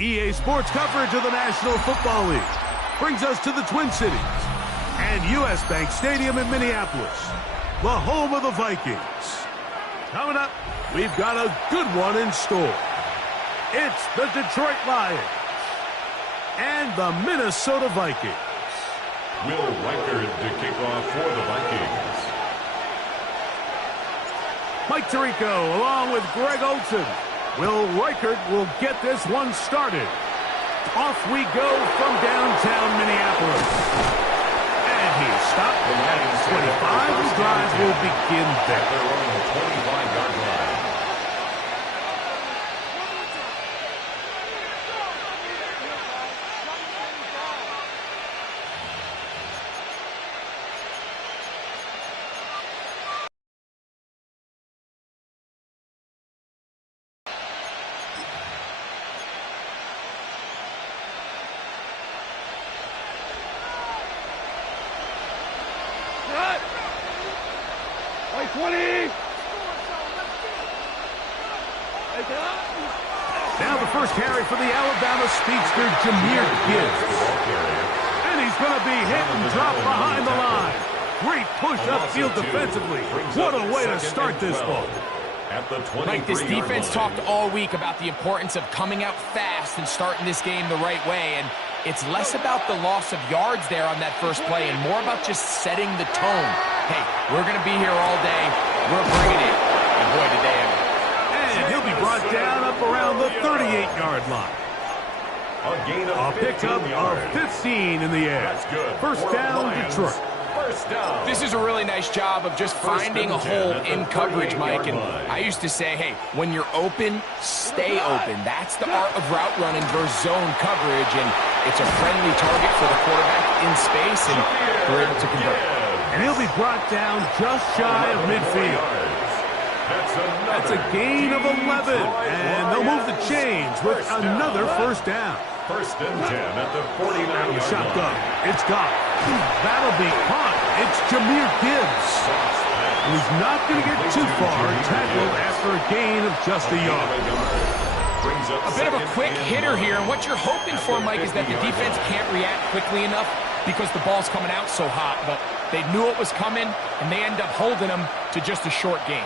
EA Sports coverage of the National Football League brings us to the Twin Cities and U.S. Bank Stadium in Minneapolis, the home of the Vikings. Coming up, we've got a good one in store. It's the Detroit Lions and the Minnesota Vikings. Will Reichard to kick off for the Vikings. Mike Tirico along with Greg Olson. Will Reichard will get this one started. Off we go from downtown Minneapolis. And he's stopped at 25. The drive will begin there. At their own 25-yard line. Now the first carry for the Alabama speedster, Jahmyr Gibbs. And he's going to be hit and dropped behind the line. Great push upfield defensively. What a way to start this ball. Mike, this defense talked all week about the importance of coming out fast and starting this game the right way. And it's less about the loss of yards there on that first play and more about just setting the tone. Hey, we're going to be here all day. We're bringing it. And boy, did they ever. And he'll be brought down up around the 38-yard line. A pickup of 15 in the air. First down, Detroit. This is a really nice job of just finding a hole in coverage, Mike. And I used to say, hey, when you're open, stay open. That's the art of route running versus zone coverage. And it's a friendly target for the quarterback in space, and they're able to convert. And he'll be brought down just shy of midfield. That's a gain of 11, and they'll move the chain Vikings with another first down. First and 10 at the 49-yard Shotgun. line. It's gone. That'll be caught. It's Jahmyr Gibbs. He's not going to get too far. Tackled after a gain of just a yard. A bit of a quick hitter here, and what you're hoping for, Mike, is that the defense can't react quickly enough because the ball's coming out so hot, but they knew it was coming, and they end up holding them to just a short gain.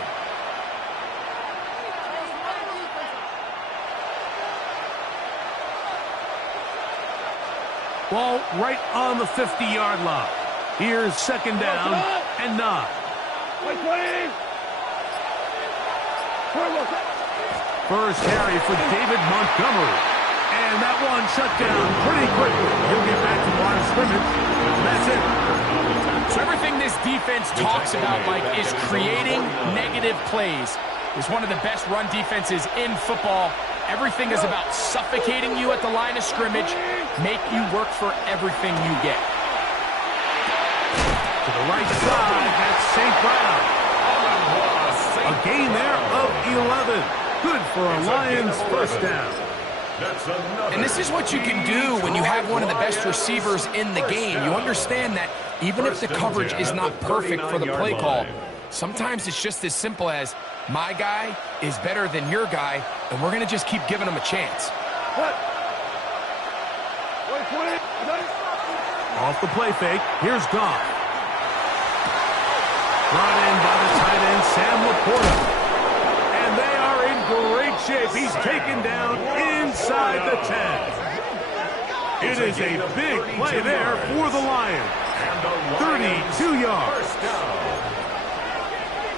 Ball right on the 50-yard line. Here's second down and 9. First carry for David Montgomery. And that one shut down pretty quickly. He'll get back to the line of scrimmage. That's it. So everything this defense talks about, Mike, is creating negative plays. It's one of the best run defenses in football. Everything is about suffocating you at the line of scrimmage, make you work for everything you get. To the right side, that's St. Brown. A gain there of 11. Good for a Lions first down. And this is what you can do when you have one of the best receivers in the game. You understand that even if the coverage is not perfect for the play call, sometimes it's just as simple as, my guy is better than your guy, and we're going to just keep giving him a chance. Off the play fake, here's Goff. Brought in by the tight end, Sam Laporta. And they are in great shape. He's taken down inside the 10. It is a big play there for the Lions. 32 yards.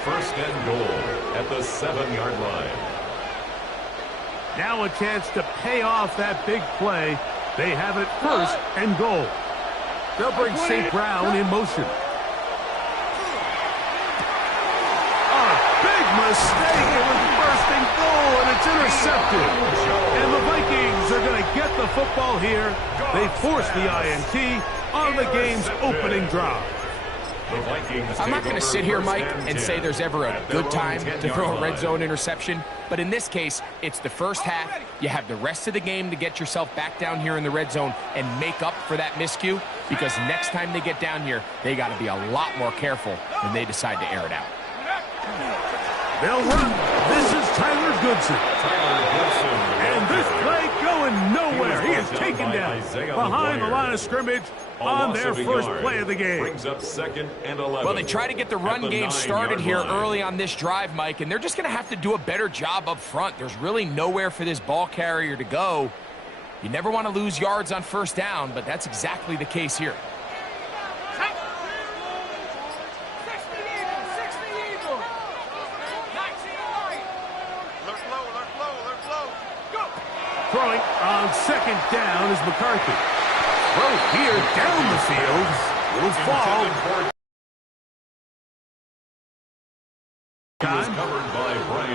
First and goal at the 7-yard line. Now a chance to pay off that big play. They have it first and goal. They'll bring St. Brown in motion. A big mistake. It was first and goal, and it's intercepted. And the Vikings are going to get the football here. They force the INT on the game's opening drive. I'm not going to sit here, Mike, and say there's ever a good time to throw a red zone interception, but in this case, it's the first half. You have the rest of the game to get yourself back down here in the red zone and make up for that miscue, because next time they get down here, they got to be a lot more careful when they decide to air it out. They'll run. This is Tyler Goodson. And this play going nowhere. He is taken down behind the line of scrimmage on their first play of the game. Brings up second and 11. Well, they try to get the run game started here early on this drive, Mike, and they're just going to have to do a better job up front. There's really nowhere for this ball carrier to go. You never want to lose yards on first down, but that's exactly the case here. Throwing on second down is McCarthy. Throw here down the field. Will fall.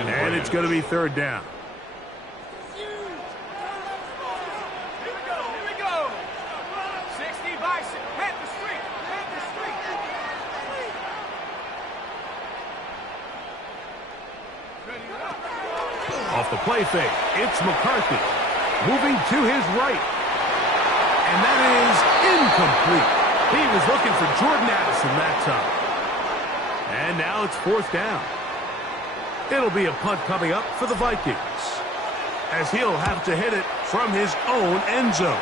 And it's going to be third down. Here we go. 60 Bison. Head the street. Head the street. Off the play fake, it's McCarthy. Moving to his right. And that is incomplete. He was looking for Jordan Addison that time. And now it's fourth down. It'll be a punt coming up for the Vikings, as he'll have to hit it from his own end zone.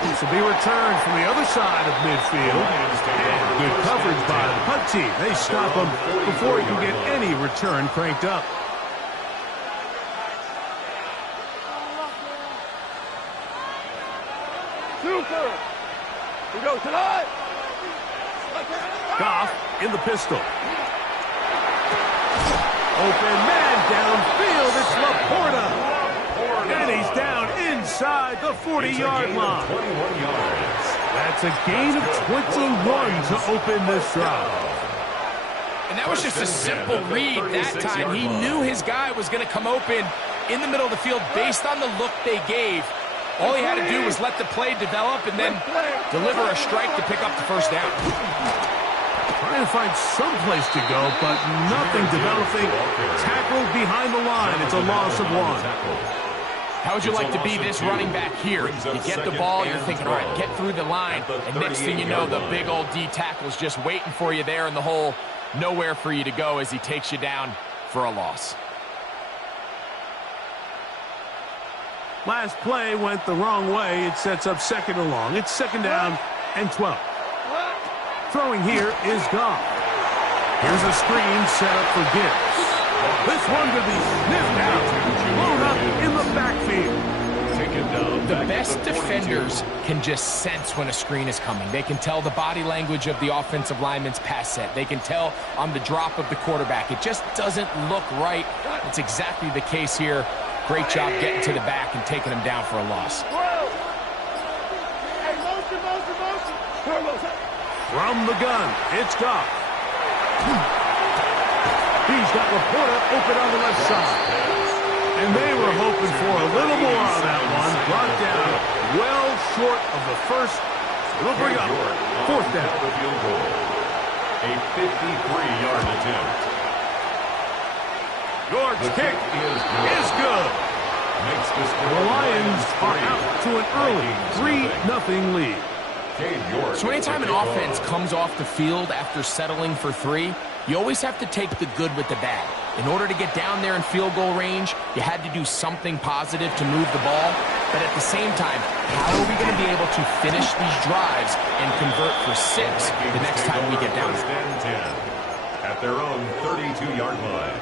This will be returned from the other side of midfield. And good coverage by the punt team. They stop him before he can get any return cranked up. Super. We go tonight. Goff in the pistol. Open man downfield. It's Laporta. And he's down inside the 40-yard line. 21 yards. That's a gain of 21 to open this drive. And that was just a simple read that time. He knew his guy was going to come open in the middle of the field based on the look they gave. All he had to do was let the play develop and then deliver a strike to pick up the first down. Trying to find some place to go, but nothing developing. Tackled behind the line. It's a loss of 1. How would you like to be this running back here? You get the ball, you're thinking, all right, get through the line, and next thing you know, the big old D tackle's just waiting for you there in the hole. Nowhere for you to go as he takes you down for a loss. Last play went the wrong way. It sets up 2nd and long. It's 2nd down and 12. Throwing here is Goff. Here's a screen set up for Gibbs. This one could be sniffed out. Blown up in the backfield. The best defenders can just sense when a screen is coming. They can tell the body language of the offensive lineman's pass set. They can tell on the drop of the quarterback. It just doesn't look right. It's exactly the case here. Great job getting to the back and taking him down for a loss. From the gun, it's Goff. He's got Laporta open on the left side. And they were hoping for a little more on that one. Brought down well short of the first. It'll bring up 4th down. A 53-yard attempt. George kick is good. The Lions are out to an early 3-0 lead. So anytime an offense comes off the field after settling for 3, you always have to take the good with the bad. In order to get down there in field goal range, you had to do something positive to move the ball. But at the same time, how are we going to be able to finish these drives and convert for 6 the next time we get down there? At their own 32-yard line.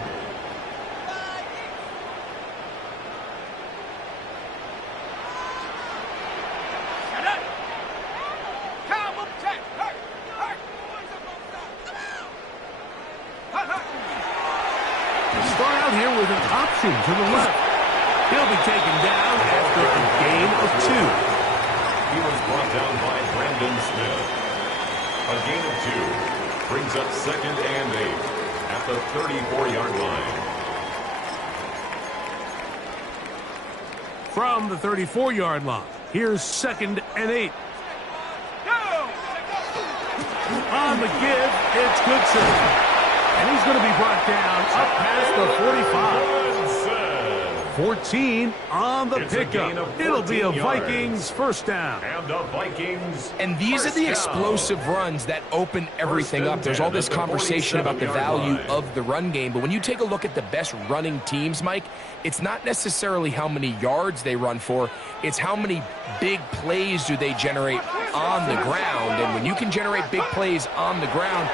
Start out here with an option to the left. He'll be taken down after a gain of 2. He was brought down by Brandon Smith. A gain of 2 brings up 2nd and 8 at the 34-yard line. From the 34-yard line, here's 2nd and 8. On the give, it's Goodson. And he's going to be brought down up past the 45. 14 on the pickup. It'll be a Vikings first down. And these are the explosive runs that open everything up. There's all this conversation about the value of the run game, but when you take a look at the best running teams, Mike, it's not necessarily how many yards they run for, it's how many big plays do they generate on the ground. And when you can generate big plays on the ground,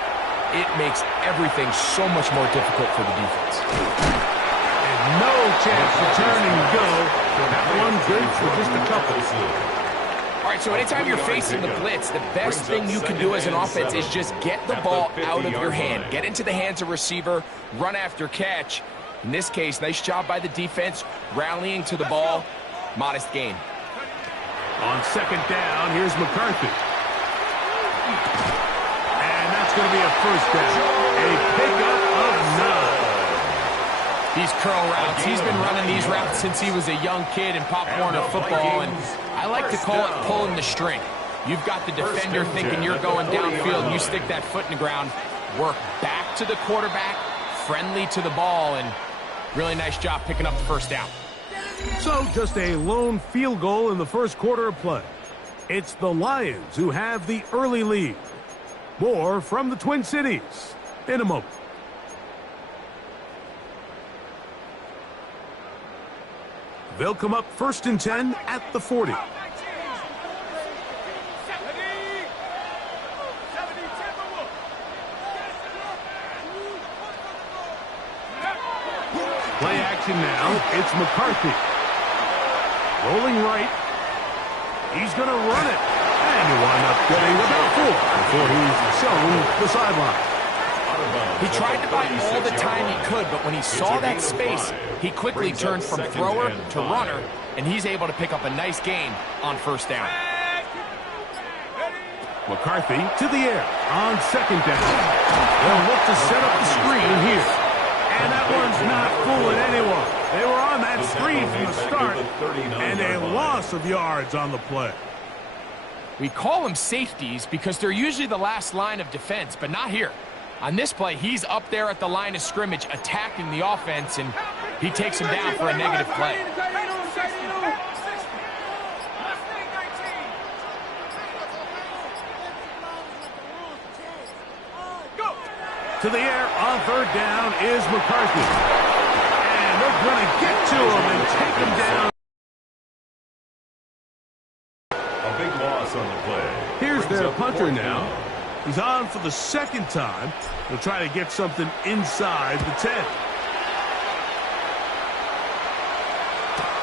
it makes everything so much more difficult for the defense. And no chance to turn and go. That one good for just a couple. All right, so anytime you're facing the blitz, the best thing you can do as an offense is just get the ball out of your hand. Get into the hands of receiver, run after catch. In this case, nice job by the defense, rallying to the ball. Modest gain. On 2nd down, here's McCarthy. It's going to be a first down. A pickup of 9. These curl routes. He's been running these routes since he was a young kid in Pop Warner football, and I like to call it pulling the string. You've got the defender thinking you're going downfield, and you stick that foot in the ground, work back to the quarterback, friendly to the ball, and really nice job picking up the first down. So just a lone field goal in the first quarter of play. It's the Lions who have the early lead. More from the Twin Cities in a moment. They'll come up 1st and 10 at the 40. Play action now. It's McCarthy. Rolling right. He's going to run it. And he wound up getting about 4 before he's shown the sideline. He tried to buy all the time he could, but when he saw that space, he quickly turned from thrower to runner, and he's able to pick up a nice gain on first down. McCarthy to the air on 2nd down. They'll look to set up the screen here. And that one's not fooling anyone. They were on that screen from the start, and a loss of yards on the play. We call them safeties because they're usually the last line of defense, but not here. On this play, he's up there at the line of scrimmage attacking the offense, and he takes him down for a negative play. To the air on third down is McCarthy. And they're going to get to him and take him down. A big loss on the play. Here's their punter now. He's on for the second time. He'll try to get something inside the 10.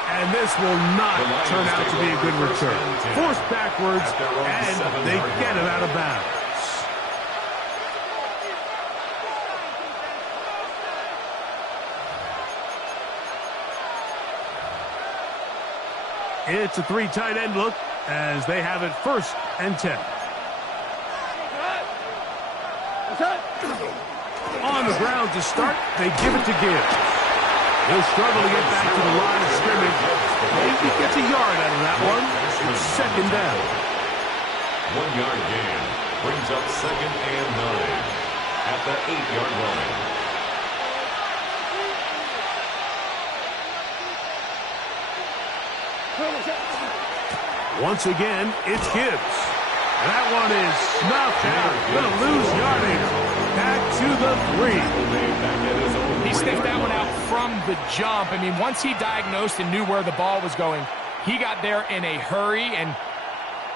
And this will not turn out to be a good return. Forced backwards, and they get it out of bounds. It's a three tight end look as they have it 1st and 10. On the ground to start, they give it to Gibbs. He'll struggle to get back to the line of scrimmage. Maybe gets a yard out of that one. It's 2nd down. 1 yard gain brings up 2nd and 9 at the 8-yard line. Once again, it's Gibbs. That one is snuffed out. Going to lose yardage. Back to the 3. He sniffed that one out from the jump. I mean, once he diagnosed and knew where the ball was going, he got there in a hurry, and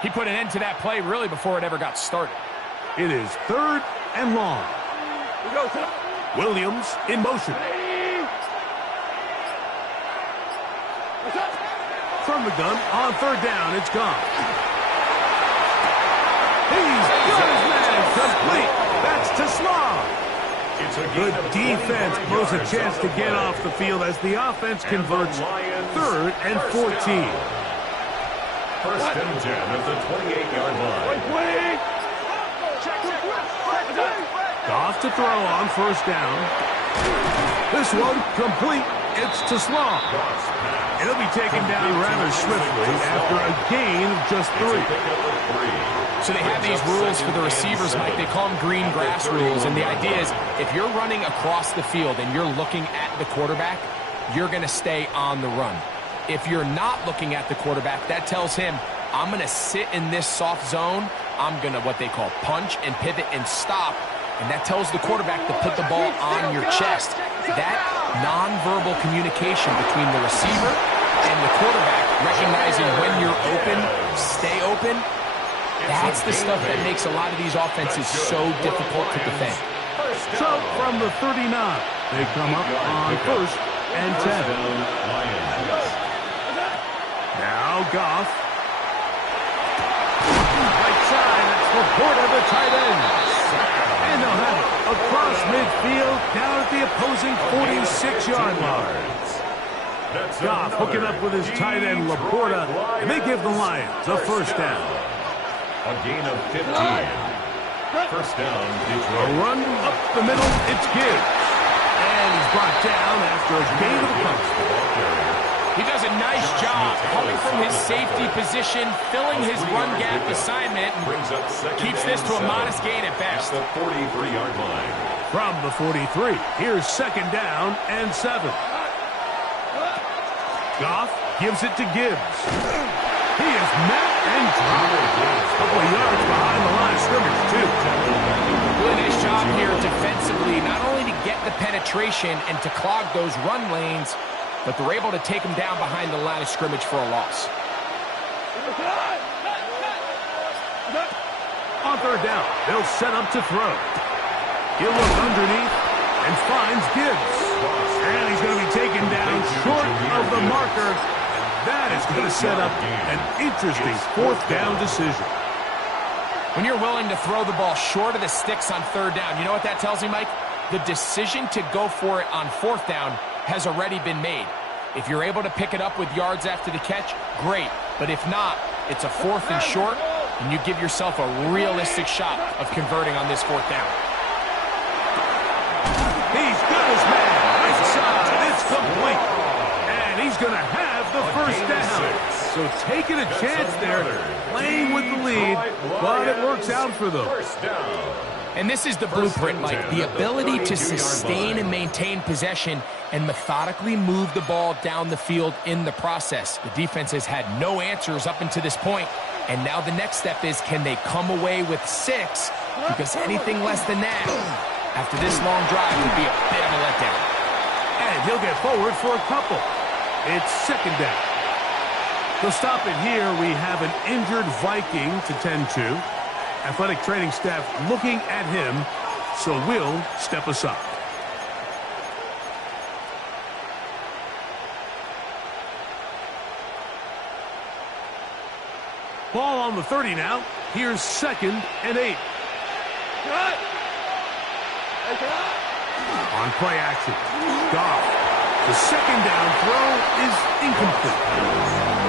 he put an end to that play really before it ever got started. It is 3rd and long. Williams in motion. From the gun, on 3rd down, it's gone. He's got his man complete. That's to Slaw. Good defense blows a chance to get off the field as the offense converts 3rd and 14. 1st and 10 at the 28-yard line. Goff to throw on 1st down. This one complete. It's to Slaw. He'll be taken down rather swiftly after a gain of just 3. So they have these rules for the receivers, Mike. They call them green grass rules. And the idea is if you're running across the field and you're looking at the quarterback, you're going to stay on the run. If you're not looking at the quarterback, that tells him, I'm going to sit in this soft zone. I'm going to what they call punch and pivot and stop. And that tells the quarterback to put the ball on your chest. That nonverbal communication between the receiver and the quarterback, recognizing when you're open, stay open, that's the stuff that makes a lot of these offenses so difficult to defend. So from the 39, they come up on 1st and 10. Now Goff. Right side, it's Laporta, the tight end. And they'll have it across midfield, down at the opposing 46-yard line. Goff hooking up with his tight end, Laporta, and they give the Lions a 1st down. A gain of 15. 1st down, Detroit. A run up the middle, it's Gibbs. And he's brought down after a gain of a punt. He does a nice job coming from his safety position, filling his run gap assignment, and keeps this to a modest gain at best. The 43-yard line. From the 43, here's 2nd down and 7. Goff gives it to Gibbs. He is met and dropped. A couple of yards behind the line of scrimmage, too. Really nice job here defensively, not only to get the penetration and to clog those run lanes, but they're able to take him down behind the line of scrimmage for a loss. On 3rd down, they'll set up to throw. He'll look underneath and finds Gibbs. And he's going to be taken down short of the marker. And that is going to set up an interesting 4th down decision. When you're willing to throw the ball short of the sticks on 3rd down, you know what that tells me, Mike? The decision to go for it on 4th down has already been made. If you're able to pick it up with yards after the catch, great. But if not, it's a 4th and short, and you give yourself a realistic shot of converting on this 4th down. He's got his man. Right side. It's complete. And he's going to have the 1st down. So taking a chance there, playing with the lead, but it works out for them. First down. And this is the blueprint, Mike. The ability to sustain and maintain possession and methodically move the ball down the field in the process. The defense has had no answers up until this point, and now the next step is, can they come away with 6? Because anything less than that, after this long drive, would be a bit of a letdown. And he'll get forward for a couple. It's second down. To stop it here, we have an injured Viking to tend to. Athletic training staff looking at him, so we'll step aside. Ball on the 30 now. Here's 2nd and 8. On play action. Goff. The second down throw is incomplete.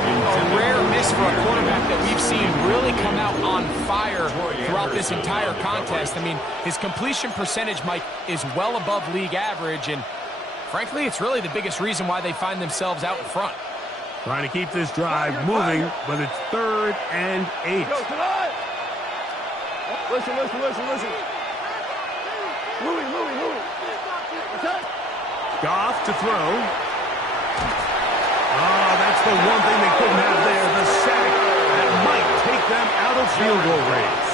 A rare miss for a quarterback that we've seen really come out on fire throughout this entire contest. I mean, his completion percentage, Mike, is well above league average, and frankly, it's really the biggest reason why they find themselves out in front. Trying to keep this drive moving, but it's 3rd and 8. Listen. Louis. Okay. Goff to throw. Oh, that's the one thing they couldn't have there, the sack that might take them out of field goal range.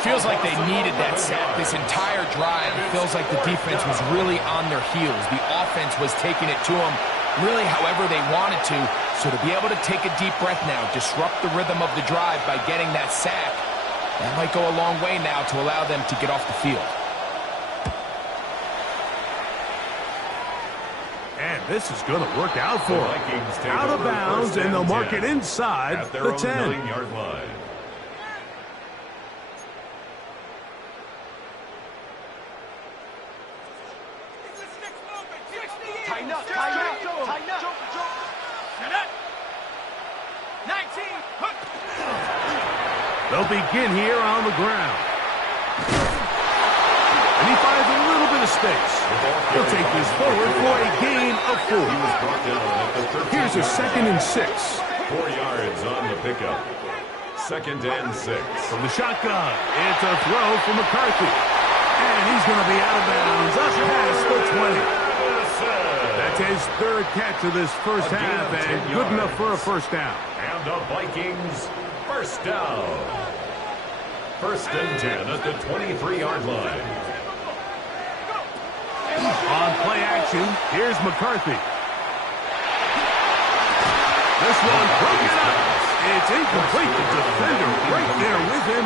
Feels like they needed that sack this entire drive. It feels like the defense was really on their heels. The offense was taking it to them really however they wanted to. So to be able to take a deep breath now, disrupt the rhythm of the drive by getting that sack, that might go a long way now to allow them to get off the field. And this is going to work out for them. Out of bounds, and they'll mark it inside the 10. 9-yard line. Tighten up. 19. They'll begin here on the ground. And he finds a little bit of space. He'll take this forward for a gain of 4. Here's a 2nd and 6. 4 yards on the pickup. 2nd and 6. From the shotgun, it's a throw from McCarthy. And he's going to be out of bounds up past the 20. That's his 3rd catch of this first half, and good enough for a first down. And the Vikings, first down. 1st and 10 at the 23-yard line. On play action, here's McCarthy. This one broken up. It's incomplete. The defender right there with him.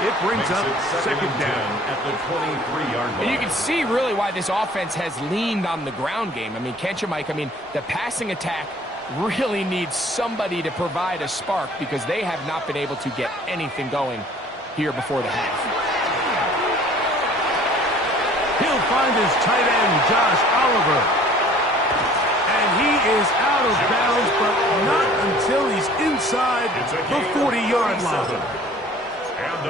It brings up 2nd down at the 23-yard line. And you can see really why this offense has leaned on the ground game. I mean, can't you, Mike? I mean, the passing attack really needs somebody to provide a spark because they have not been able to get anything going here before the half. He'll find his tight end, Josh Oliver. And he is out of bounds, but not until he's inside the 40-yard line. A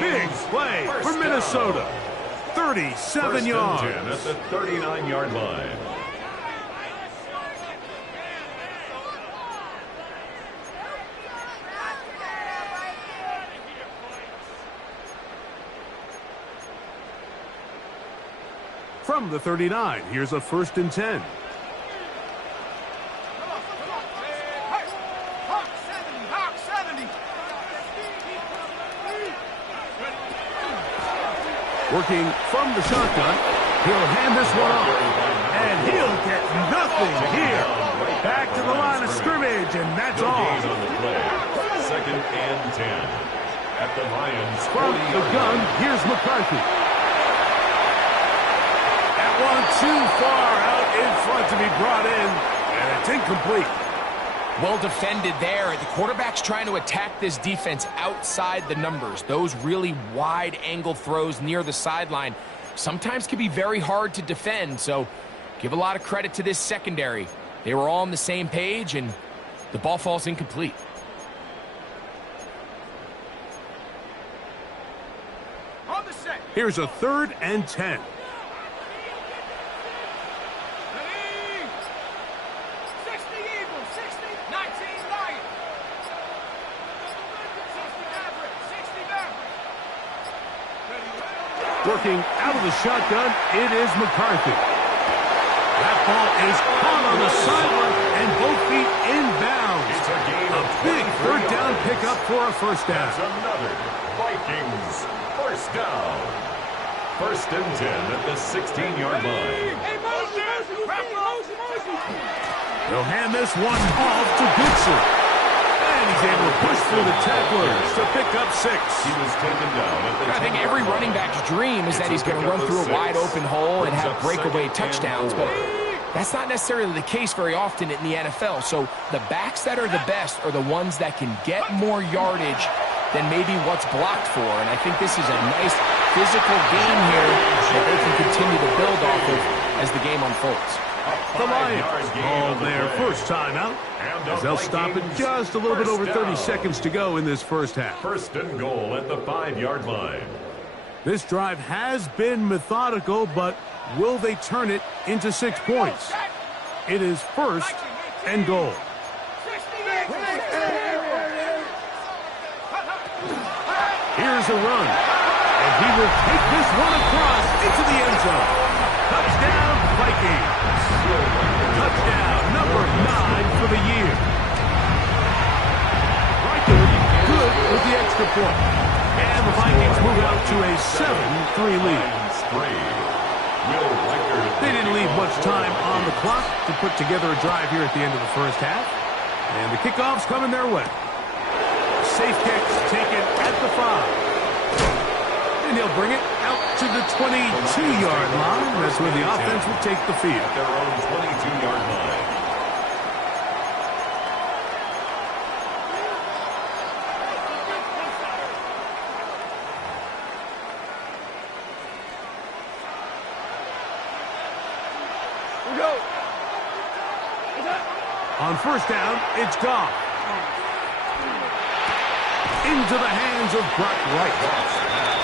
big play for Minnesota. 37 yards. At the 39-yard line. From the 39, here's a 1st and 10. Working from the shotgun, he'll hand this one off, and he'll get nothing here. Back to the line of scrimmage, and that's all. On the play. 2nd and 10 at the Lions. From the gun, here's McCarthy. That one too far out in front to be brought in, and it's incomplete. Well defended there. The quarterback's trying to attack this defense outside the numbers. Those really wide angle throws near the sideline sometimes can be very hard to defend, so give a lot of credit to this secondary. They were all on the same page, and the ball falls incomplete. On the set. Here's a 3rd and 10. Ready? 60 Eagles, 60, 19 Lions. Working out of the shotgun, it is McCarthy. That ball is caught on the sideline and both feet inbounds. It's a gain A of big 23 third down yards. pickup for a first down. That's another Vikings first down. First and 10 at the 16-yard line. They'll hand this one off to Goodson. And he's able to push through the tacklers to pick up 6. He was taken down at the I think every running back's dream is that he's going to run through a wide open hole and have breakaway touchdowns, but that's not necessarily the case very often in the NFL. So the backs that are the best are the ones that can get more yardage than maybe what's blocked for. And I think this is a nice physical game here that they can continue to build off of as the game unfolds. The Lions call their first timeout as they'll stop it just a little bit over 30 seconds to go in this first half. First and goal at the 5-yard line. This drive has been methodical, but will they turn it into 6 points? It is first and goal. Here's a run, and he will take this one across into the end zone. Touchdown, Vikings. Touchdown number 9 for the year. Reichel good with the extra point. And the Vikings move out to a 7-3 lead. They didn't leave much time on the clock to put together a drive here at the end of the first half. And the kickoff's coming their way. Safe kicks taken at the 5. And he'll bring it out to the 22-yard line. That's where the offense will take the field. At their own 22-yard line. On first down, it's Goff. Into the hands of Brock Wright.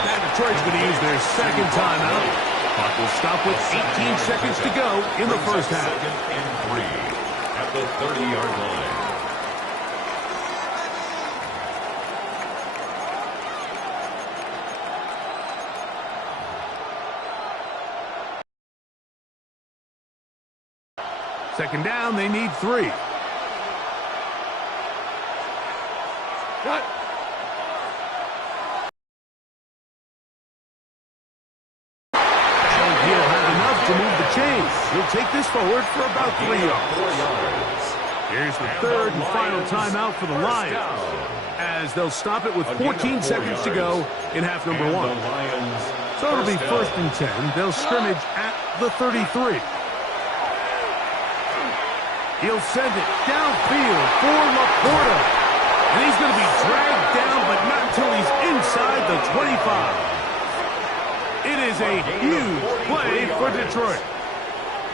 Now Detroit's going to use their second timeout. Clock will stop with 18 seconds to go in the first half. Second and 3 at the 30-yard line. Second down, they need 3. What? And he'll have enough to move the chains. He'll take this forward for about 3 yards. Here's the third and final timeout for the Lions, as they'll stop it with 14 seconds to go in half number 1. So it'll be first and 10. They'll scrimmage at the 33. He'll send it downfield for Laporta. And he's going to be dragged down, but not until he's inside the 25. It is a huge play for Detroit.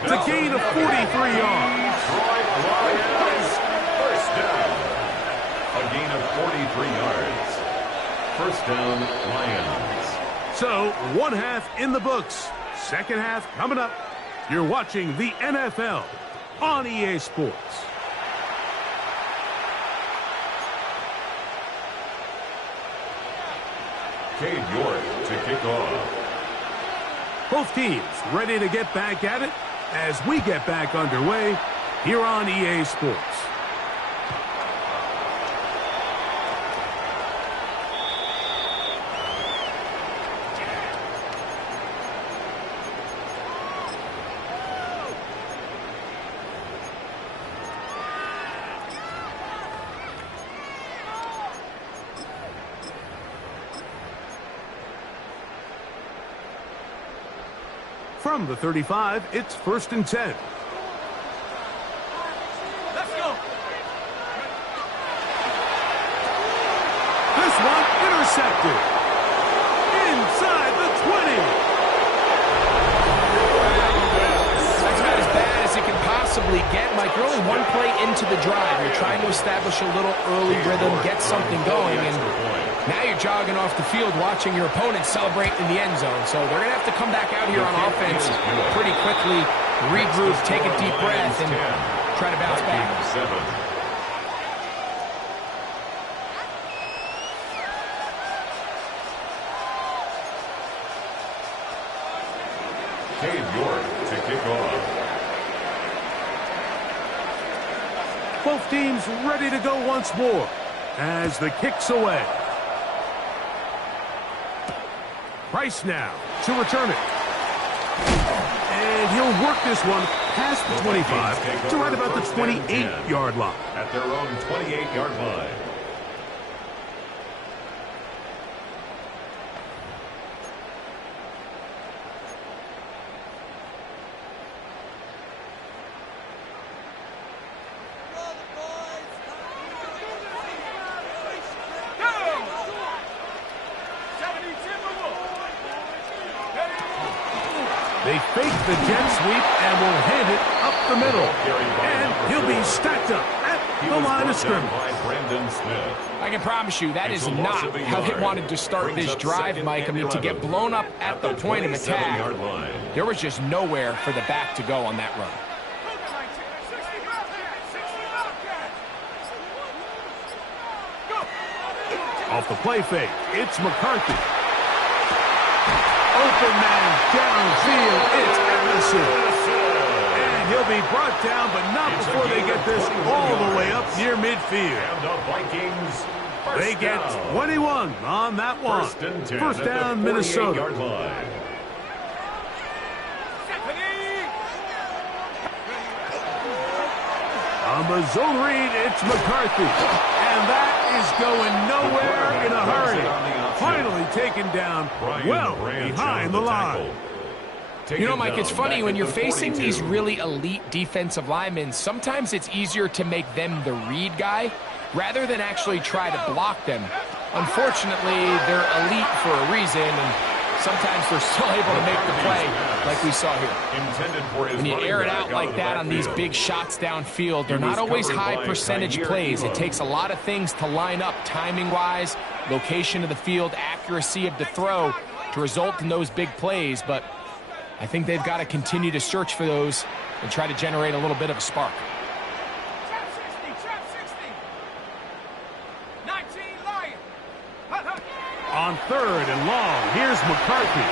It's a gain of 43 yards. First down. A gain of 43 yards. First down, Lions. So, one half in the books. Second half coming up. You're watching the NFL on EA Sports. Cade York to kick off. Both teams ready to get back at it as we get back underway here on EA Sports. From the 35, it's first and 10. Let's go. This one intercepted. Inside the 20. That's about as bad as it can possibly get. Mike, you're only one play into the drive. You're trying to establish a little early rhythm, get something going, and now you're jogging off the field watching your opponent celebrate in the end zone. So they're going to have to come back out here on offense pretty quickly, regroup, take a deep breath, and try to bounce back. Cade York to kick off. Both teams ready to go once more as the kick's away. Price now to return it. And he'll work this one past the 25 to right about the 28-yard line. At their own 28-yard line. They fake the jet sweep and will hand it up the middle. And he'll be stacked up at the line of scrimmage. I can promise you that is not how they wanted to start this drive, Mike. I mean, to get blown up at the point of attack, there was just nowhere for the back to go on that run. Off the play fake, it's McCarthy. Open man downfield, it's Anderson. And he'll be brought down, but not before they get this all the way up near midfield. And the Vikings, they get 21 on that one. First down, Minnesota. On the zone read, it's McCarthy. And that is going nowhere in a hurry. Finally taken down well behind the line. You know, Mike, it's funny, when you're facing these really elite defensive linemen, sometimes it's easier to make them the read guy rather than actually try to block them. Unfortunately, they're elite for a reason, and sometimes they're still able to make the play like we saw here. When you air it out like that on these big shots downfield, they're not always high percentage plays. It takes a lot of things to line up timing-wise, location of the field, accuracy of the throw to result in those big plays, but I think they've got to continue to search for those and try to generate a little bit of a spark. On third and long, here's McCarthy.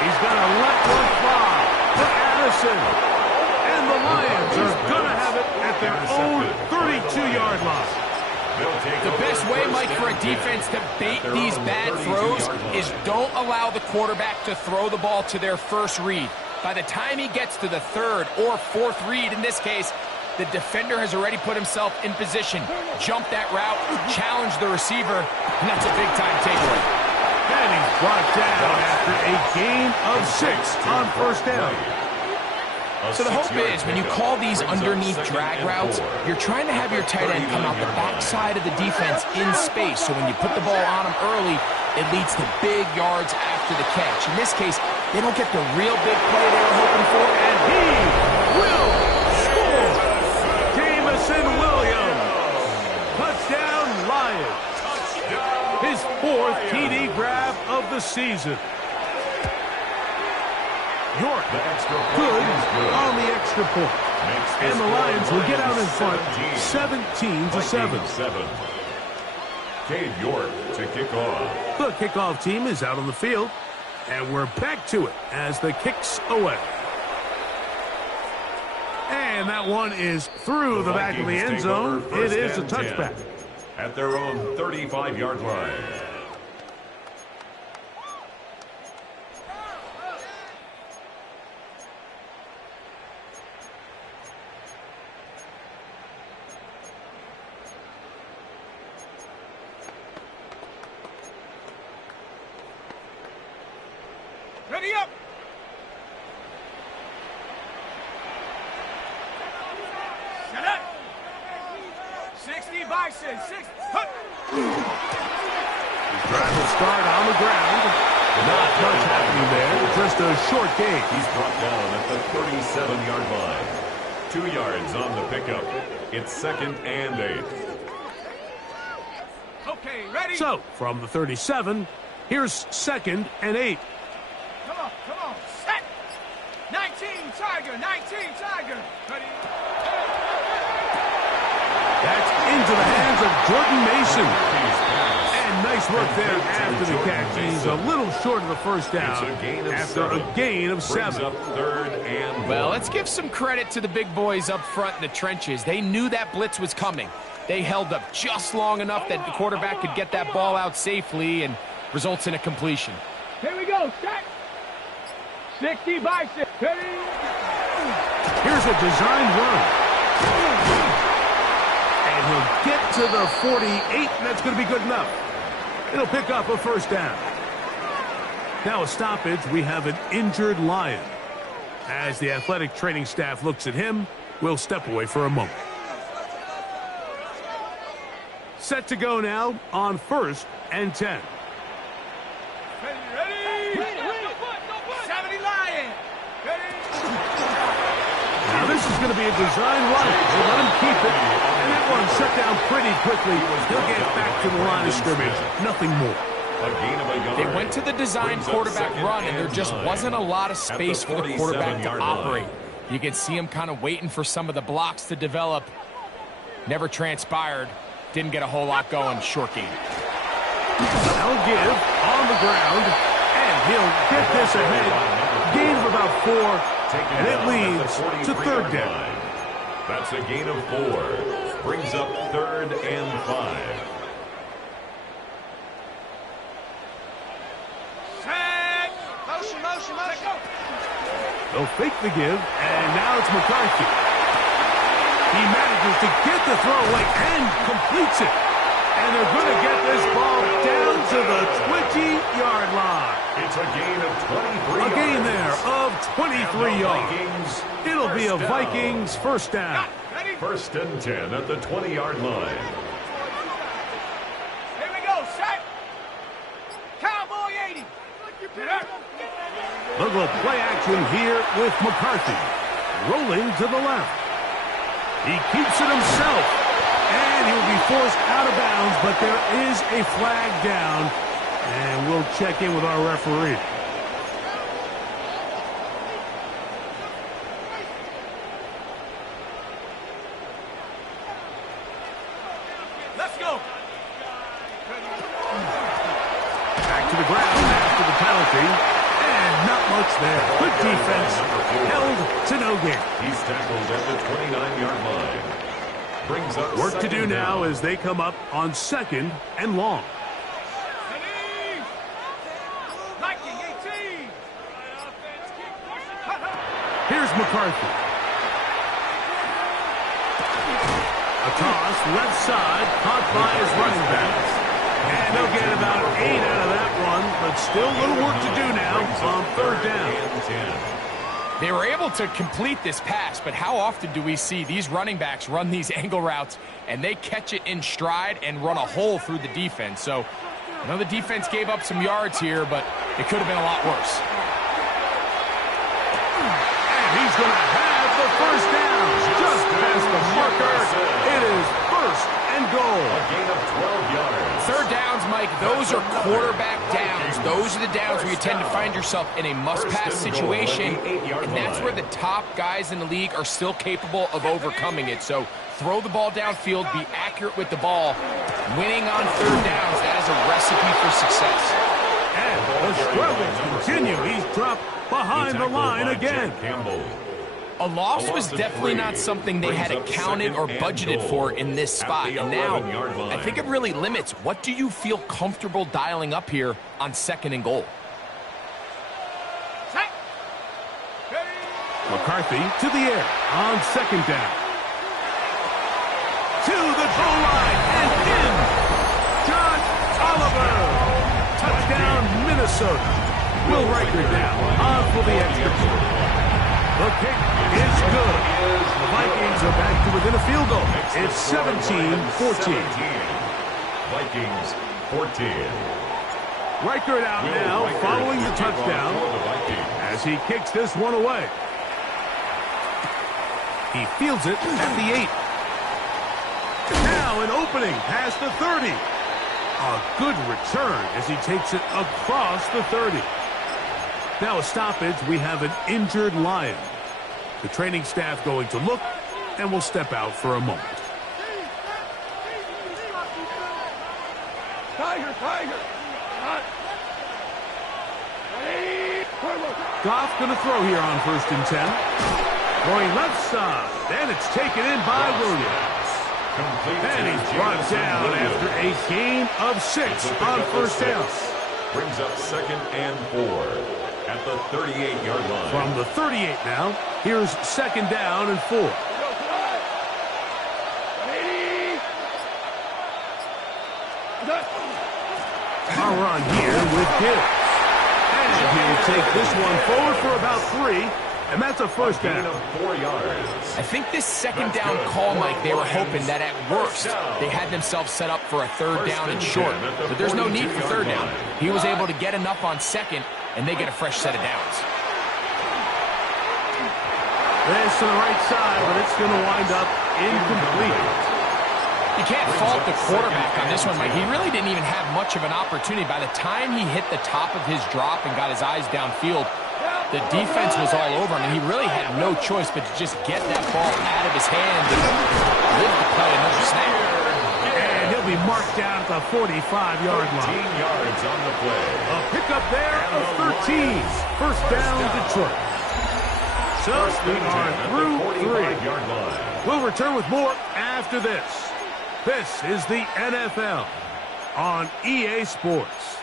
He's going to let one fly to Addison. And the Lions are going to have it at their own 32-yard line. The best way, Mike, for a defense to bait these bad throws is don't allow the quarterback to throw the ball to their first read. By the time he gets to the third or fourth read, in this case, the defender has already put himself in position, jump that route, challenge the receiver, and that's a big-time takeaway. And he's brought down after a gain of 6 on first down. So the hope is, when you call these underneath drag routes, you're trying to have your tight end come out the backside of the defense in space, so when you put the ball on him early, it leads to big yards after the catch. In this case, they don't get the real big play they were hoping for, and he will score! Jamison Williams, touchdown Lions. His 4th TD grab of the season. York good on the extra point. And the Lions will get out in front 17-7. Cade York to kick off. The kickoff team is out on the field, and we're back to it as the kick's away. And that one is through the back of the end zone. It is a touchback. At their own 35-yard line. Ready up! Shut up! 60 Bison, 6. Drive will start on the ground. Not much happening there. Just a short gain. He's brought down at the 37-yard line. 2 yards on the pickup. It's 2nd and 8. Okay, ready? So, from the 37, here's 2nd and 8. Come on, set! 19 Tiger, 19 Tiger. Ready? That's into the hands of Jordan Mason. And nice work there after the catch. He's a little short of the first down after a gain of 7. Well, let's give some credit to the big boys up front in the trenches. They knew that blitz was coming. They held up just long enough that the quarterback could get that ball out safely and results in a completion. Here we go, set. 60 by 6. Here's a designed run. And he'll get to the 48, and that's going to be good enough. It'll pick up a first down. Now a stoppage, we have an injured Lion. As the athletic training staff looks at him, we'll step away for a moment. Set to go now on 1st and 10. Now this is going to be a design run. They let him keep it, and that one shut down pretty quickly. He'll get back to the line of scrimmage. Nothing more. They went to the design quarterback run, and there just wasn't a lot of space for the quarterback to operate. You can see him kind of waiting for some of the blocks to develop. Never transpired. Didn't get a whole lot going. Short game. They'll give on the ground, and he'll get this ahead. Gain of about 4. And it leads to 3rd down. That's a gain of 4. Brings up 3rd and 5. Set. Motion, motion, motion. They'll fake the give, and now it's McCarthy. He manages to get the throw away and completes it. And they're going to get this ball down to the 20-yard line. It's a gain of 23 A gain yards. there of 23 yards. Vikings, It'll be a first down. Vikings first down. Ready? 1st and 10 at the 20-yard line. Here we go, set. Cowboy 80. Look at play action here with McCarthy. Rolling to the left. He keeps it himself. And he'll be forced out of bounds, but there is a flag down. And we'll check in with our referee. Let's go. Back to the ground after the penalty. And not much there. Good defense. Held to no gain. He's tackled at the 29-yard line. Brings up Work to do 2nd now down. as they come up on 2nd and long. Ready? Viking 18. Here's McCarthy. A toss, left side, caught by his running backs. And they'll get about 8 out of that one, but still a little work to do now on 3rd down. And 10. They were able to complete this pass, but how often do we see these running backs run these angle routes and they catch it in stride and run a hole through the defense? So, I know the defense gave up some yards here, but it could have been a lot worse. And he's going to have the first down. Just past the marker. It is 1st and goal. A gain of 12 yards. 3rd downs, Mike, those are quarterback downs. Those are the downs where you tend to find yourself in a must-pass situation, and that's where the top guys in the league are still capable of overcoming it. So throw the ball downfield, be accurate with the ball. Winning on 3rd downs, that is a recipe for success. And the struggles continue. He's dropped behind the line again. Campbell. A loss was definitely not something they had accounted or budgeted for in this spot. And now, I think it really limits. What do you feel comfortable dialing up here on 2nd and goal? Set. McCarthy to the air on 2nd down. To the goal line and in. John Oliver. Touchdown, Minnesota. Will Riker down on for the extra point. The kick is good. The Vikings are back to within a field goal. It's 17-14. Vikings 14. Riker out now following the touchdown as he kicks this one away. He fields it at the 8. Now an opening past the 30. A good return as he takes it across the 30. Now a stoppage, we have an injured Lion. The training staff going to look, and will step out for a moment. Goff going to throw here on 1st and 10. Going left side, and it's taken in by Williams. And he's brought down after a gain of 6 on 1st down. Brings up 2nd and 4 at the 38-yard line. From the 38 now, here's 2nd down and 4. A run here with Gibbs. And he'll take this one forward for about 3, and that's a 1st down. Of 4 yards. I think this 2nd down call, Mike, they were hoping that at worst they had themselves set up for a 3rd down and short. But there's no need for 3rd down. He was able to get enough on 2nd, and they get a fresh set of downs. This to the right side, but it's going to wind up incomplete. You can't fault the quarterback on this one, Mike. He really didn't even have much of an opportunity. By the time he hit the top of his drop and got his eyes downfield, the defense was all over him, and he really had no choice but to just get that ball out of his hand and live to play another snap. And he'll be marked down at the 45-yard line. 13 yards on the play. A pickup there of 13. 1st down, Detroit. So we are through 3. We'll return with more after this. This is the NFL on EA Sports.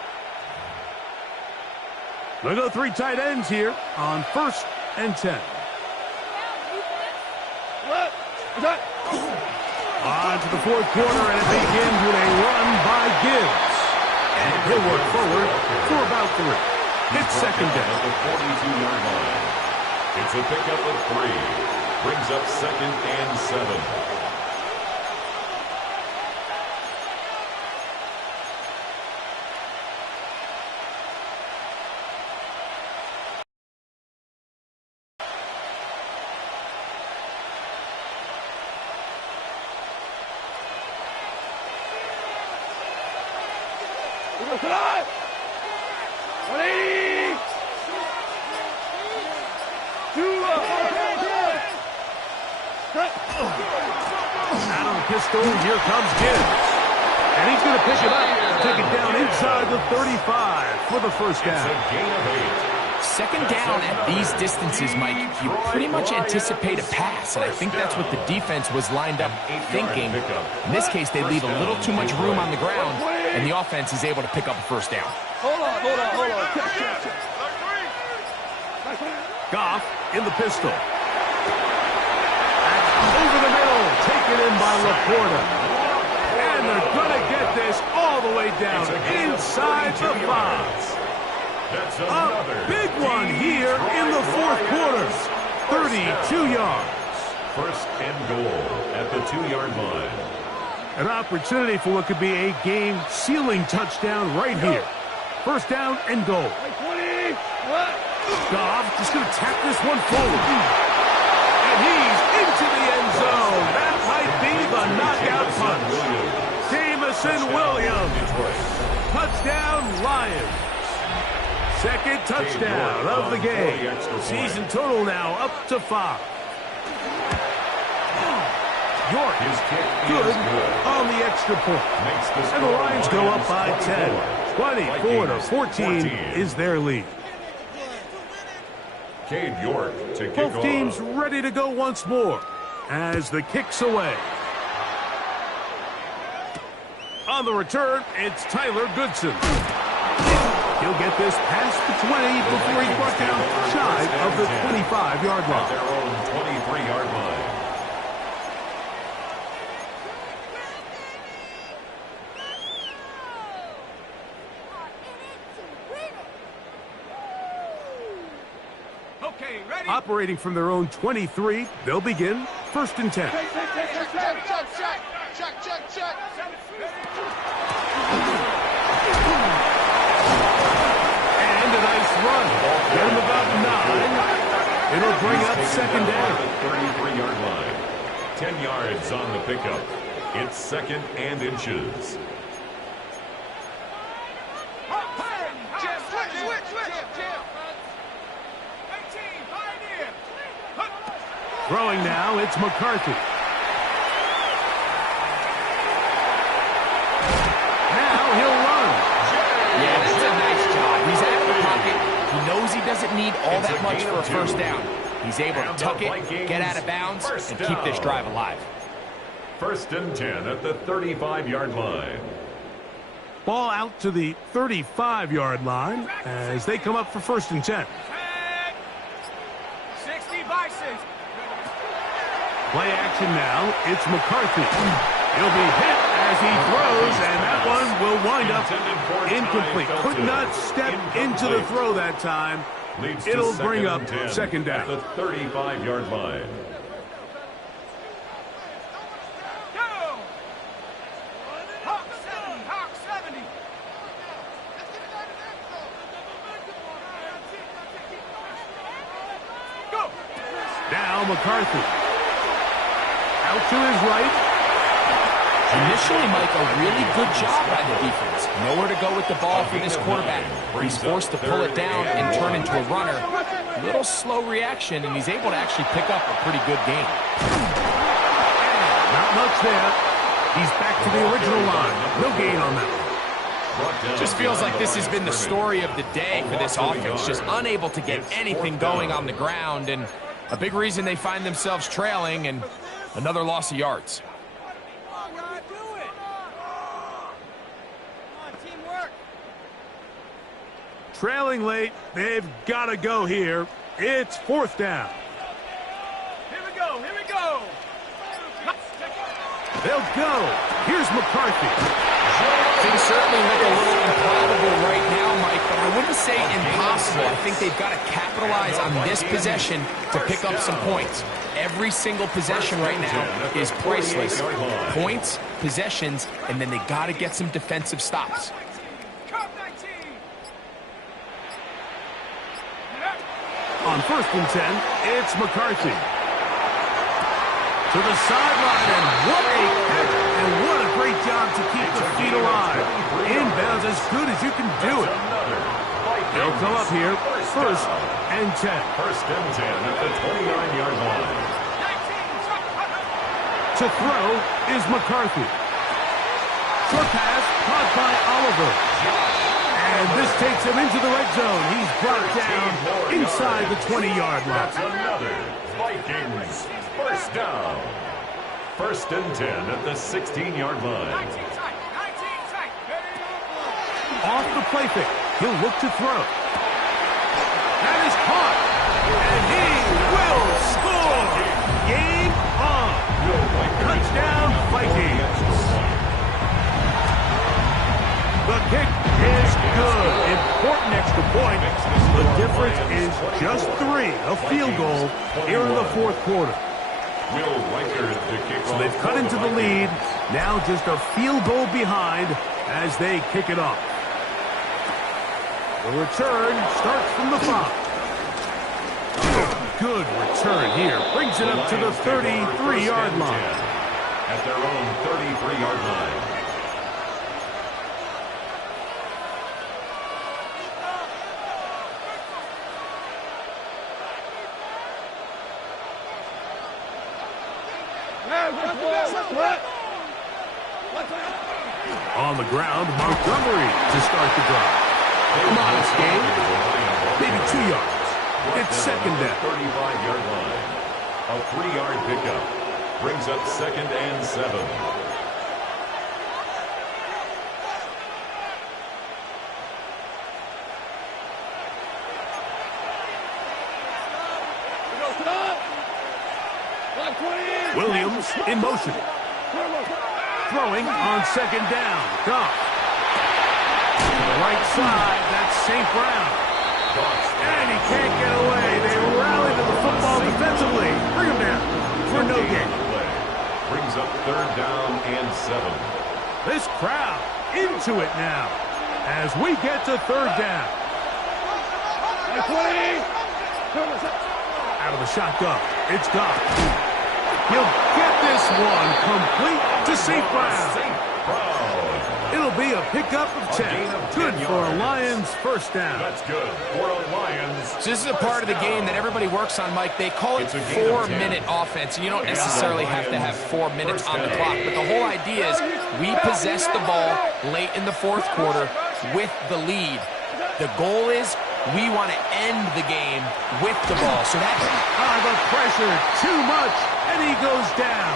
They'll go 3 tight ends here on 1st and 10. On to the 4th quarter, and it begins with a run by Gibbs. And he'll work forward for about 3. It's 2nd down. At the 42-yard line. It's a pickup of 3. Brings up 2nd and 7. Out of the pistol, here comes Gibbs. And he's going to pick it up, take it down inside the 35 for the 1st down. It's a gain of 8. 2nd down at these distances, Mike, you pretty much anticipate a pass, and I think that's what the defense was lined up thinking. In this case, they leave a little too much room on the ground, and the offense is able to pick up a 1st down. Hold on. Goff in the pistol. Over the middle, taken in by Laporta. And they're going to get this all the way down inside the 5. That's A big one here in the 4th quarter. 32 yards. 1st and goal at the 2-yard line. An opportunity for what could be a game-sealing touchdown right here. 1st down and goal. Goff just going to tap this one forward. And he's into the end zone. That might be the knockout punch. Jamison Williams. Touchdown, Lions. 2nd touchdown of the game. Season total now up to 5. York is good on the extra point. And the Lions go up by 10. 24-14 is their lead. Cade York to kick Both off. teams ready to go once more as the kick's away. On the return, it's Tyler Goodson. He'll get this past the 20 before he's brought down shy of the 25-yard At line. their own 23-yard line. Okay, ready? Operating from their own 23, they'll begin 1st and 10. Check. And a nice run. Get him about 9. It'll bring up 2nd down. 33-yard line. 10 yards on the pickup. It's 2nd and inches. Throwing now, it's McCarthy. Now he'll run. doesn't need all that much for a first down. He's able to tuck it, get out of bounds, and keep this drive alive. 1st and 10 at the 35-yard line. Ball out to the 35-yard line as they come up for 1st and 10. 60 by 6. Play action now. It's McCarthy. He'll be hit as he throws, and that one will wind up incomplete. Could not step into the throw that time. It'll bring up 2nd down. At the 35-yard line. Go! Hawk 70, Hawk 70. Go! Now McCarthy. Out to his right. Initially, Mike, a really good job by the defense. Nowhere to go with the ball for this quarterback. He's forced to pull it down and turn into a runner. A little slow reaction, and he's able to actually pick up a pretty good game. Not much there. He's back to the original line. No gain on that one. Just feels like this has been the story of the day for this offense. Just unable to get anything going on the ground, and a big reason they find themselves trailing and another loss of yards. Trailing late, they've got to go here. It's 4th down. Here we go, here we go. They'll go. Here's McCarthy. Things certainly look a little improbable right now, Mike, but I wouldn't say impossible. I think they've got to capitalize on this possession to pick up some points. Every single possession right now is priceless. Points, possessions, and then they got to get some defensive stops. On 1st and 10, it's McCarthy. To the sideline, and what a catch, and what a great job to keep the feet alive. Inbounds as good as you can do it. They'll come up here, 1st and 10. 1st and 10 at the 29-yard line. To throw is McCarthy. Short pass, caught by Oliver. And this takes him into the red zone. He's brought down inside the 20-yard line. That's another Vikings 1st down. 1st and 10 at the 16-yard line. 19 tight. Off the play fake. He'll look to throw. That is caught. And he will score. Game on. Touchdown, Vikings. The kick is good. Important extra point. The difference is just 3. A field goal here in the 4th quarter. So they've cut into the lead. Now just a field goal behind as they kick it off. The return starts from the 5. Good return here. Brings it up to the 33-yard line. At their own 33-yard line. On the ground, Montgomery to start the drive. Modest gain, maybe 2 yards. It's 2nd down. 35-yard line. A 3-yard pickup brings up 2nd and 7. Williams in motion. Throwing on 2nd down. Goff. Right side, that's St. Brown. And he can't get away. They rally to the football defensively. Bring him down for no gain. Brings up 3rd down and 7. This crowd into it now as we get to 3rd down. Out of the shotgun. It's Goff. He'll get this one complete to St. Brown. It'll be a pickup of 10. Good for a Lions 1st down. That's good for a Lions. So this is a part of the game that everybody works on, Mike. They call it 4-minute offense. And you don't necessarily have to have 4 minutes on the clock. But the whole idea is we possess the ball late in the 4th quarter with the lead. The goal is we want to end the game with the ball. So that's... The pressure, too much, and he goes down.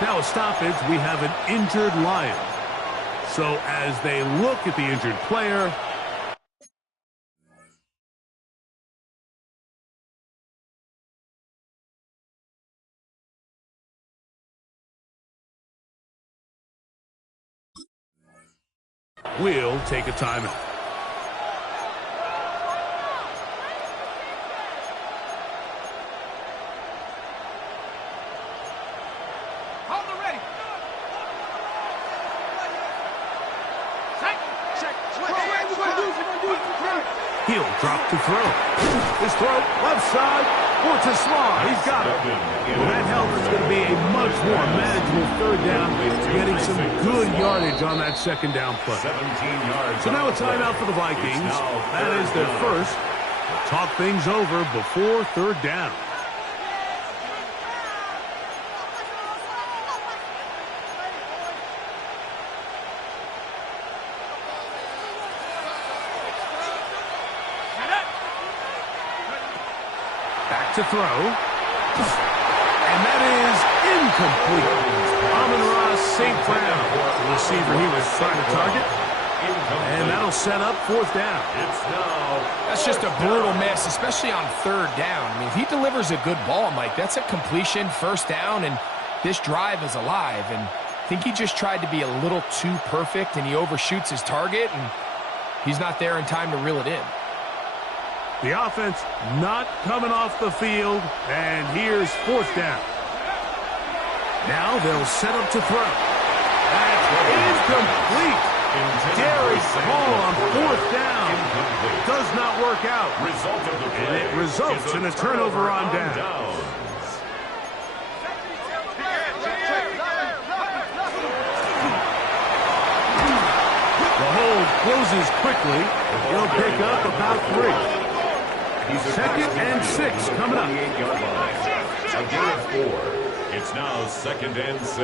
Now a stoppage, we have an injured Lion. So as they look at the injured player... we'll take a timeout. Hold the ready. He'll drop to throw. His throw, left side, or to Small. He's got it. Well, that helps. It's going to be a much more manageable third down, getting some good yardage on that second down play. 17 yards. So now a timeout for the Vikings. That is their first. Talk things over before third down. To throw. And that is incomplete. Amon-Ra St. Brown, the receiver he was trying to target. And that'll set up fourth down. That's just a brutal miss, especially on third down. I mean, if he delivers a good ball, Mike, that's a completion, first down, and this drive is alive. And I think he just tried to be a little too perfect, and he overshoots his target, and he's not there in time to reel it in. The offense not coming off the field, and here's fourth down. Now they'll set up to throw. That's incomplete. Derek Hall on fourth down. Does not work out. And it results in a turnover on down. The hold closes quickly. He'll pick up about 3. Second and 6 coming up. A gain of 4. It's now second and 6.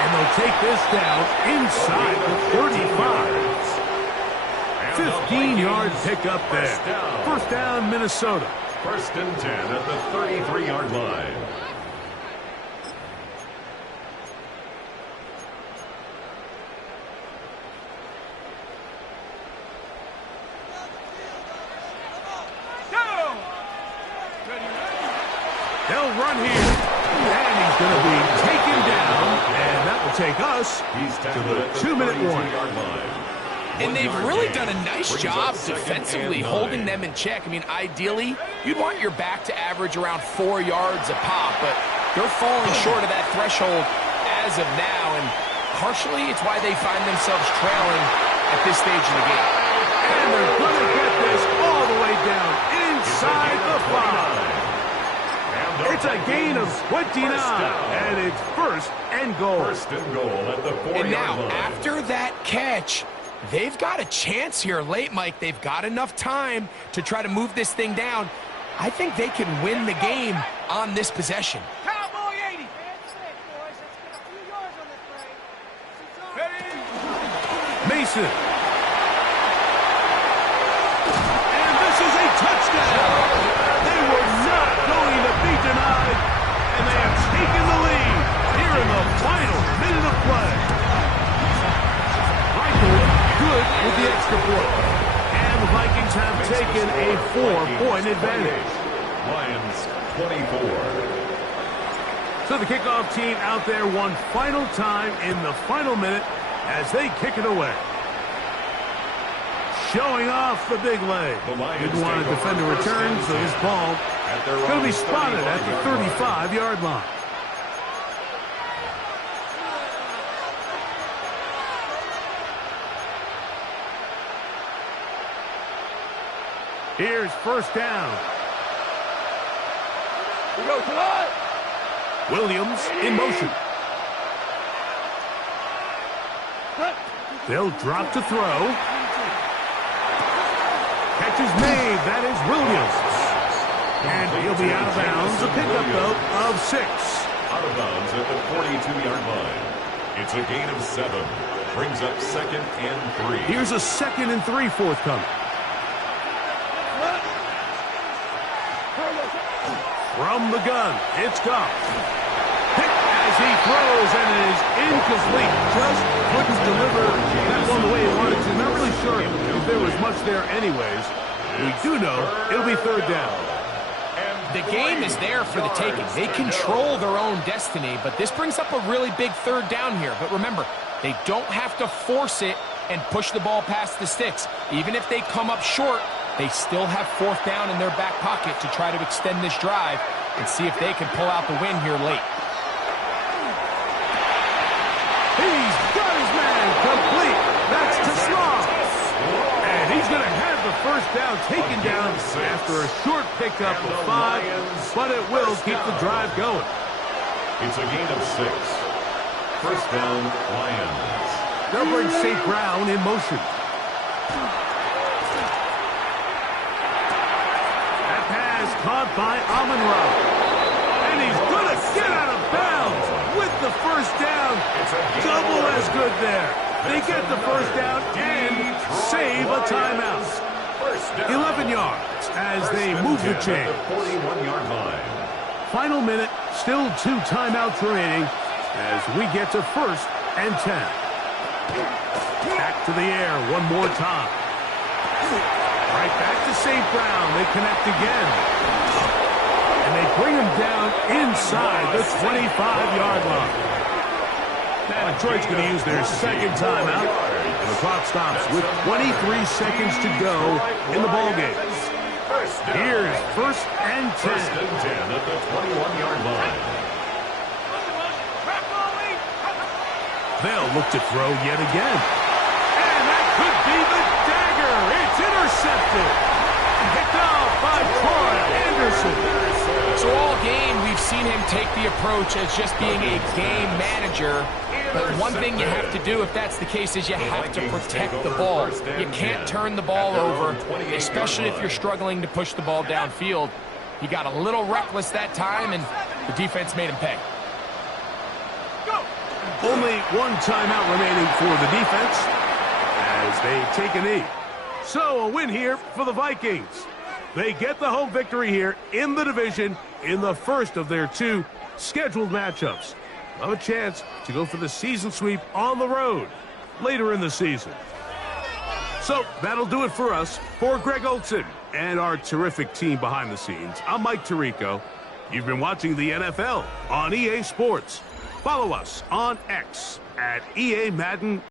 And they'll take this down inside the 35. 15-yard pickup there. First down, Minnesota. First and 10 at the 33-yard line. They'll run here, and he's going to be taken down, and that will take us to the 2-minute warning. And they've really done a nice job defensively holding them in check. I mean, ideally, you'd want your back to average around 4 yards a pop, but they're falling short of that threshold as of now, and partially it's why they find themselves trailing at this stage of the game. And they're going to get this all the way down inside the 5. It's a gain of 29, and it's first and goal. First and goal at the 4-yard line. And now, after that catch, they've got a chance here late, Mike. They've got enough time to try to move this thing down. I think they can win the game on this possession. Cowboy 80. Mason. And this is a touchdown. They were not going to be denied, and they have taken the lead here in the final minute of play. Michael, good with the extra point. And the Vikings have taken a 4-point advantage. Lions 24. So the kickoff team out there one final time in the final minute as they kick it away. Showing off the big leg. Didn't want to defend a return, so this ball going to be spotted at the 35-yard line. Here's first down. We go, come on. Williams in motion. They'll drop to throw. Catch is made. That is Williams. And he'll be out of bounds. A pickup, though, of 6. Out of bounds at the 42-yard line. It's a gain of 7. Brings up 2nd and 3. Here's a 2nd and 3 forthcoming. From the gun, it's Goff. As he throws, and it is incomplete. Just couldn't deliver that one the way he wanted to. Not really sure if there was much there anyways. We do know it'll be 3rd down. The game is there for the taking. They control their own destiny, but this brings up a really big 3rd down here. But remember, they don't have to force it and push the ball past the sticks. Even if they come up short, they still have 4th down in their back pocket to try to extend this drive and see if they can pull out the win here late. He's got his man complete. That's to Slaw. And he's going to have the 1st down taken down after a short pickup of 5, but it will keep the drive going. It's a gain of 6. 1st down, Lions. They'll bring St. Brown in motion. That pass caught by Amon-Ra. And he's going to get out of bounds with the 1st down. Double as good there. They get the 1st down and save a timeout. 11 yards as they move the chain. 41-yard line. Final minute, still 2 timeouts remaining as we get to 1st and 10. Back to the air one more time. Right back to St. Brown. They connect again. And they bring him down inside the 25-yard line. Now Detroit's going to use their 2nd timeout. And the clock stops with 23 seconds to go in the ballgame. Here's 1st and 10. 1st and 10 at the 21-yard line. They'll look to throw yet again. And that could be the dagger. It's intercepted. Picked off by Troy Anderson. So all game, we've seen him take the approach as just being a game manager. But one thing you have to do if that's the case is you have to protect the ball. You can't turn the ball over, especially if you're struggling to push the ball downfield. He got a little reckless that time, and the defense made him pay. Only 1 timeout remaining for the defense as they take a knee. So a win here for the Vikings. They get the home victory here in the division in the first of their 2 scheduled matchups. Have a chance to go for the season sweep on the road later in the season. So that'll do it for us. For Greg Olson and our terrific team behind the scenes, I'm Mike Tirico. You've been watching the NFL on EA Sports. Follow us on X at EA Madden